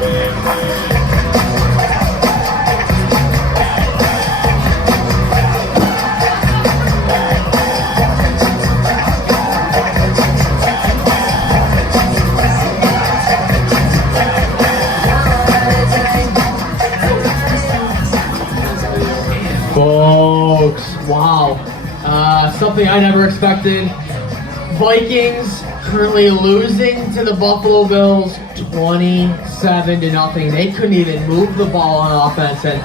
Folks, wow. Something I never expected. Vikings currently losing to the Buffalo Bills 27-0. They couldn't even move the ball on offense. And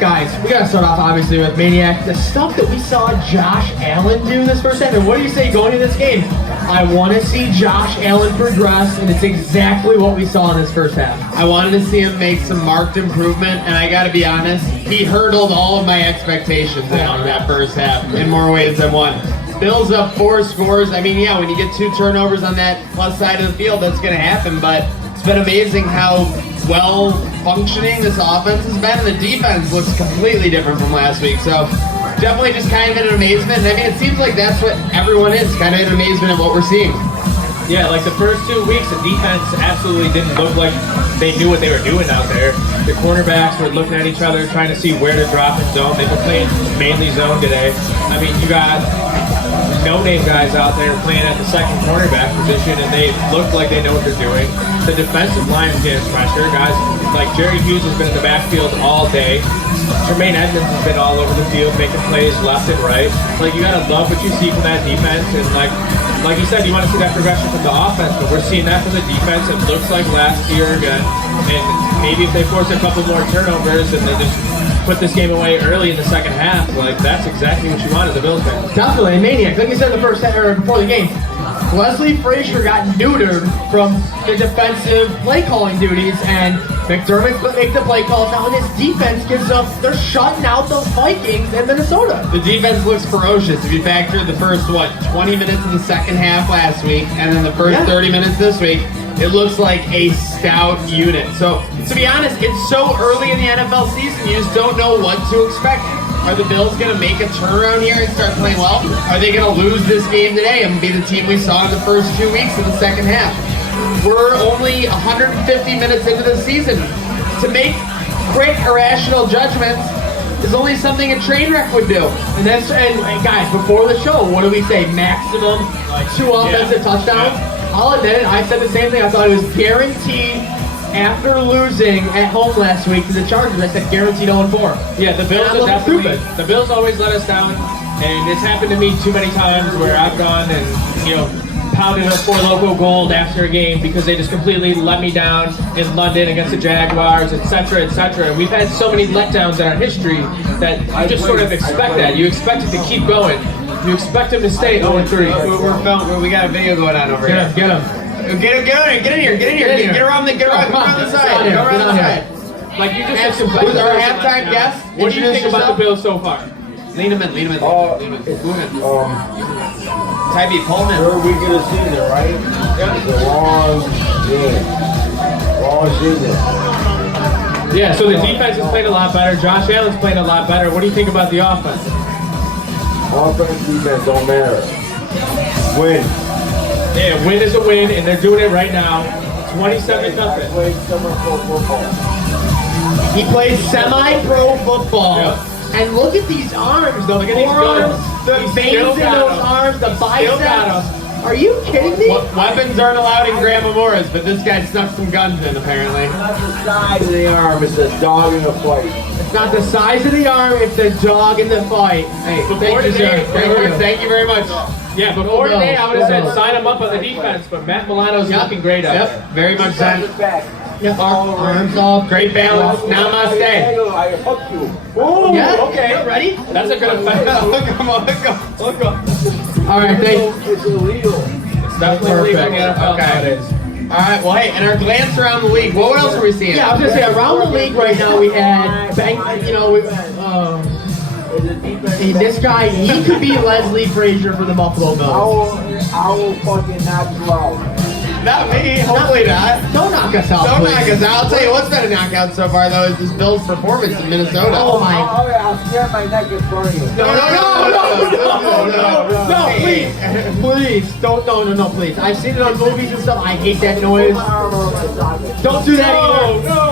guys, we gotta start off obviously with Maniac. The stuff that we saw Josh Allen do this first half. And what do you say going into this game? I want to see Josh Allen progress, and it's exactly what we saw in this first half. I wanted to see him make some marked improvement, and I gotta be honest, he hurdled all of my expectations out in that first half in more ways than one. Bills up 4 scores. I mean, yeah, when you get 2 turnovers on that plus side of the field, that's going to happen. But it's been amazing how well functioning this offense has been. And the defense looks completely different from last week. So definitely just kind of in amazement. And I mean, it seems like that's what everyone is, kind of in amazement at what we're seeing. Yeah, like the first 2 weeks, the defense absolutely didn't look like they knew what they were doing out there. The cornerbacks were looking at each other, trying to see where to drop in zone. They've been playing mainly zone today. I mean, you got no-name guys out there playing at the second cornerback position, and they look like they know what they're doing. The defensive line's getting pressure. Guys like Jerry Hughes has been in the backfield all day. Jermaine Edmonds has been all over the field making plays left and right. Like, you gotta love what you see from that defense, and like you said, you want to see that progression from the offense, but we're seeing that from the defense. It looks like last year again, and maybe if they force a couple more turnovers and they just put this game away early in the second half, like, that's exactly what you want as a Bills fan. Definitely, Maniac. Like you said in the first half, or before the game, Leslie Frazier got neutered from the defensive play calling duties, and McDermott make the play calls. Now this defense gives up, they're shutting out the Vikings in Minnesota. The defense looks ferocious. If you factor the first, 20 minutes of the second half last week, and then the first 30 minutes this week, it looks like a stout unit. So, to be honest, it's so early in the NFL season, you just don't know what to expect. Are the Bills going to make a turnaround here and start playing well? Are they going to lose this game today and be the team we saw in the first 2 weeks of the second half? We're only 150 minutes into the season. To make quick, irrational judgments is only something a train wreck would do. And guys, before the show, what do we say? Maximum 2 offensive touchdowns? Yeah. I'll admit it, I said the same thing. I thought it was guaranteed after losing at home last week to the Chargers. I said guaranteed 0-4. Yeah, the Bills always let us down, and it's happened to me too many times where I've gone and, pounded a 4 Loco Gold after a game because they just completely let me down in London against the Jaguars, etc., etc. And we've had so many letdowns in our history that you just sort of expect that. You expect it to keep going. You expect him to stay 0-3. We got a video going on over here. Get him. Get in here. Get around the side. Go around the side. Like, you just expect. Who's our halftime guest? What do you think about the Bills so far? Lean him in. Tybee Pullman. Third week of the season, right? Yeah. It's a long season. Yeah, so the defense is playing a lot better. Josh Allen's playing a lot better. What do you think about the offense? Offense, defense don't matter. Win. Yeah, win is a win, and they're doing it right now. 27-0. Play semi-pro football. He plays semi-pro football. Yep. And look at these arms, the Look at these forearms, guns. the veins in those arms, the biceps. Are you kidding me? Weapons aren't allowed in Gramma Mora's, but this guy snuck some guns in, apparently. It's not the size of the arm, it's the dog in the fight. It's not the size of the arm, it's the dog in the fight. Hey, thank you, sir. Thank you very much. Yeah, before today, I would have said sign him up on the defense, but Matt Milano's looking great out there. Very much so. Yep, arms off. Great balance. Namaste. I hook you. Ooh, Yeah, okay. Ready? That's a good effect. Look up. All right, thank you. It's illegal. It's definitely illegal in the NFL nowadays. All right, well, hey, and our glance around the league, what else are we seeing? Yeah, I was going to say, around the league right now, we had, this guy, he could be Leslie Frazier for the Buffalo Bills. I will fucking knock you out. Not me, hopefully not. Don't knock us out, Don't please. knock us out. I'll tell you what's been a knockout so far, though, is this Bills' performance in Minnesota. Oh, my. I'll scare my neck in front of you. No, please. Don't, please. I've seen it on movies and stuff. I hate that noise. Don't do that either.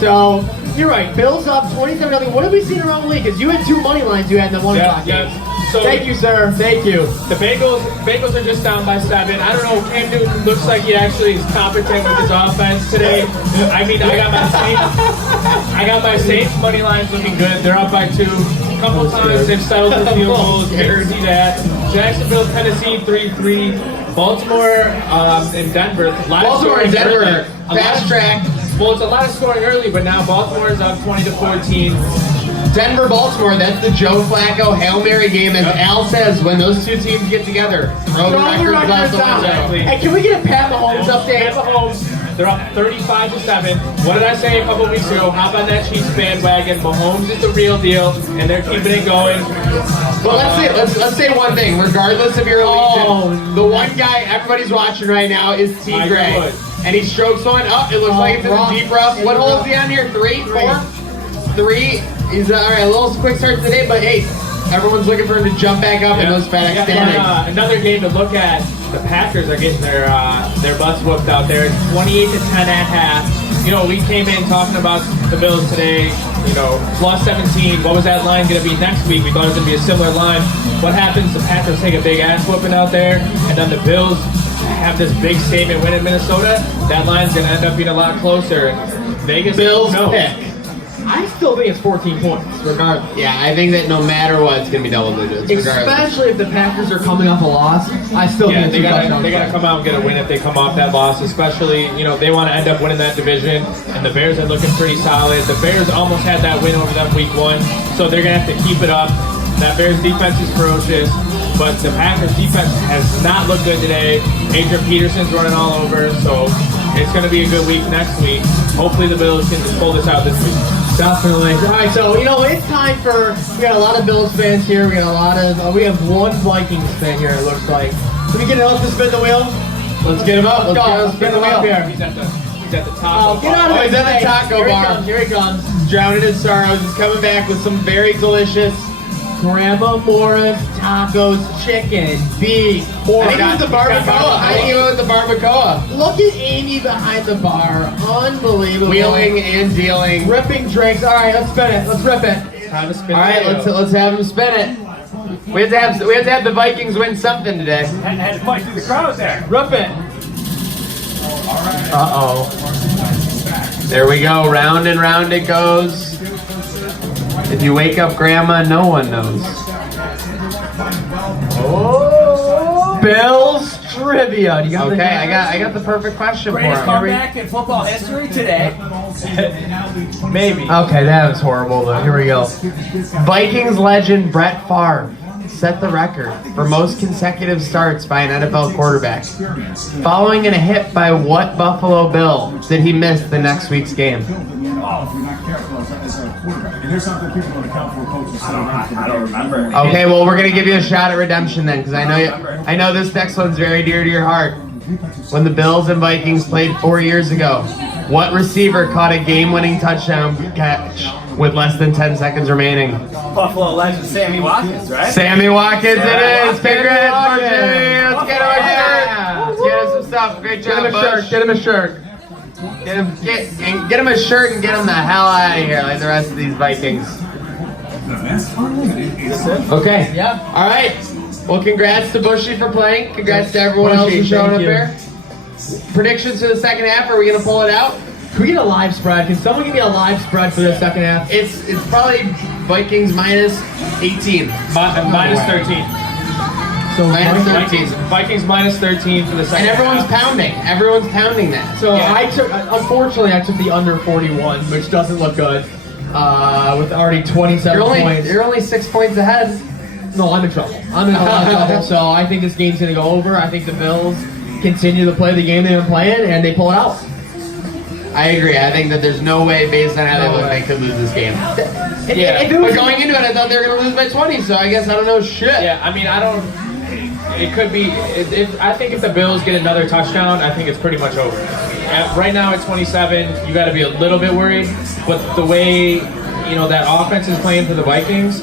So you're right. Bills up 27-0. What have we seen around the league? Because you had 2 money lines you had in the 1 o'clock game. So Thank you, sir. Thank you. The Bengals are just down by 7. I don't know. Cam Newton looks like he actually is competent with his offense today. I mean, I got my Saints money lines looking good. They're up by 2. A couple times they've settled for field goals. Can't see that. Jacksonville, Tennessee, 3-3. Baltimore and Denver. Baltimore and Denver, fast track. Well, it's a lot of scoring early, but now Baltimore is up 20-14. Denver, Baltimore, that's the Joe Flacco Hail Mary game. As Al says, when those 2 teams get together, throw the records left down. the window. Hey, can we get a Pat Mahomes update? Pat Mahomes, they're up 35-7. What did I say a couple weeks ago? Hop on that Chiefs bandwagon. Mahomes is the real deal, and they're keeping it going. But let's say one thing, regardless of your allegiance, the one guy everybody's watching right now is T. Gray. And he strokes one up. It looks like it's in the deep rough. What hole is he on here? 3, 4? 3. He's all right. A little quick start today, but hey, everyone's looking for him to jump back up in those FedEx standings. Another game to look at. The Packers are getting their butts whooped out there. It's 28-10 at half. You know, we came in talking about the Bills today. You know, plus 17. What was that line going to be next week? We thought it was going to be a similar line. What happens? The Packers take a big ass whooping out there, and then the Bills have this big statement win in Minnesota. That line's going to end up being a lot closer. Vegas Bills pick. I still think it's 14 points, regardless. Yeah, I think that no matter what, it's going to be double digits, regardless. Especially if the Packers are coming off a loss. I still think they gotta come out and get a win if they come off that loss. Especially, you know, they want to end up winning that division, and the Bears are looking pretty solid. The Bears almost had that win over them week 1, so they're gonna have to keep it up. That Bears defense is ferocious, but the Packers defense has not looked good today. Adrian Peterson's running all over, so it's going to be a good week next week. Hopefully the Bills can just pull this out this week. Definitely. All right, so, you know, it's time for, we got a lot of Bills fans here. We got a lot of, we have 1 Vikings fan here, it looks like. Can we get else to spin the wheel? Let's get him up. Let's go. Spin the wheel. Here. He's at the top. Oh, get out of Oh, it. he's at the taco bar. Here he comes. Drowning in sorrows. He's coming back with some very delicious. Gramma Mora's tacos, chicken, beef, pork. I think it was the barbacoa. I think it was the barbacoa. Look at Amy behind the bar. Unbelievable. Wheeling and dealing. Ripping drinks. All right, let's spin it. Let's rip it. Time to spin All right, let's have him spin it. We have to have the Vikings win something today. Had to fight through the crowd there. Rip it. Uh-oh. There we go. Round and round it goes. If you wake up grandma, no one knows. Oh, Bills trivia. You got Okay, I got the perfect question for Greatest him. comeback in football history today. Maybe. Okay, that was horrible though. Here we go. Vikings legend Brett Favre set the record for most consecutive starts by an NFL quarterback. Following in a hit by what Buffalo Bill did he miss the next week's game? I don't remember. Okay, well we're gonna give you a shot at redemption then, because I know this next one's very dear to your heart. When the Bills and Vikings played 4 years ago, what receiver caught a game-winning touchdown catch with less than 10 seconds remaining? Buffalo legend Sammy Watkins, right? Sammy Watkins, it is. Congrats, Watkins. Jimmy. Let's get him a shirt. Let's get him some stuff. Great Get him job, a shirt. Bush. Get him a shirt. Get him a shirt and get him the hell out of here like the rest of these Vikings. Okay. Yeah. All right. Well, congrats to Bushy for playing. Congrats to everyone else Bushy, who's showing up thank you. here. Predictions for the second half. Are we gonna pull it out? Can we get a live spread? Can someone give me a live spread for the second half? It's probably Vikings minus 18. Minus 13. So Minus Vikings, 13. Vikings minus 13 for the second And everyone's half. pounding. Everyone's pounding that. So Yeah. unfortunately, I took the under 41, which doesn't look good. With already 27 points. You're only 6 points ahead. No, I'm in trouble. I'm in a lot of trouble. So I think this game's gonna go over. I think the Bills continue to play the game they've been playing, and they pull it out. I agree. I think that there's no way, based on how they look, they could lose this game. Yeah. If it was But going into it, I thought they were going to lose by 20, so I guess I don't know shit. Yeah, I mean, it could be, I think if the Bills get another touchdown, I think it's pretty much over. Right now at 27, you got to be a little bit worried, but the way, that offense is playing for the Vikings,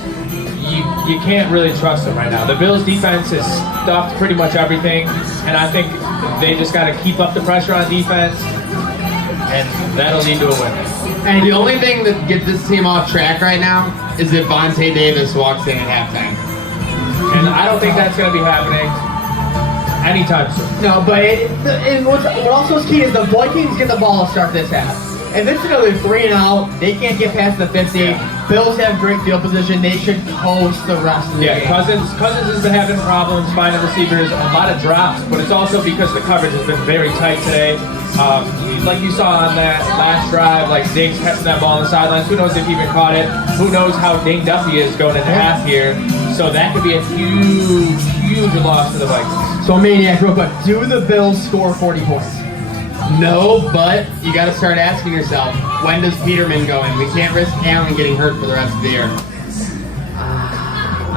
you can't really trust them right now. The Bills' defense has stuffed pretty much everything, and I think they just got to keep up the pressure on defense. and that'll lead to a win. And the only thing that gets this team off track right now is if Vontae Davis walks in at halftime. And I don't think that's going to be happening anytime soon. No, but what also is key is the Vikings get the ball to start this half. If it's another 3 and out, they can't get past the 50. Bills have great field position. They should coast the rest of the game. Cousins has been having problems finding receivers, a lot of drops, but it's also because the coverage has been very tight today. Like you saw on that last drive, like Diggs catching that ball on the sidelines. Who knows if he even caught it? Who knows how dinged up he is going into half here? So that could be a huge loss to the Vikings. So Maniac, real quick, do the Bills score 40 points? No, but you got to start asking yourself, when does Peterman go in? We can't risk Allen getting hurt for the rest of the year.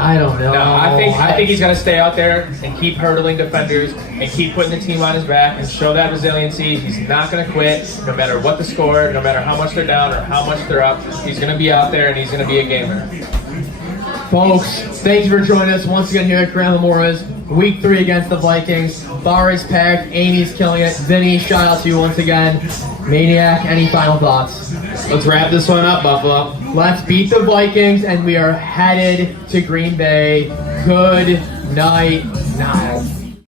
I don't know. No, I think he's going to stay out there and keep hurdling defenders and keep putting the team on his back and show that resiliency. He's not going to quit no matter what the score, no matter how much they're down or how much they're up. He's going to be out there and he's going to be a gamer. Folks, thank you for joining us once again here at Gramma Mora's Week 3 against the Vikings. Bar is packed. Amy's killing it. Vinny, shout out to you once again. Maniac, any final thoughts? Let's wrap this one up, Buffalo. Let's beat the Vikings, and we are headed to Green Bay. Good night.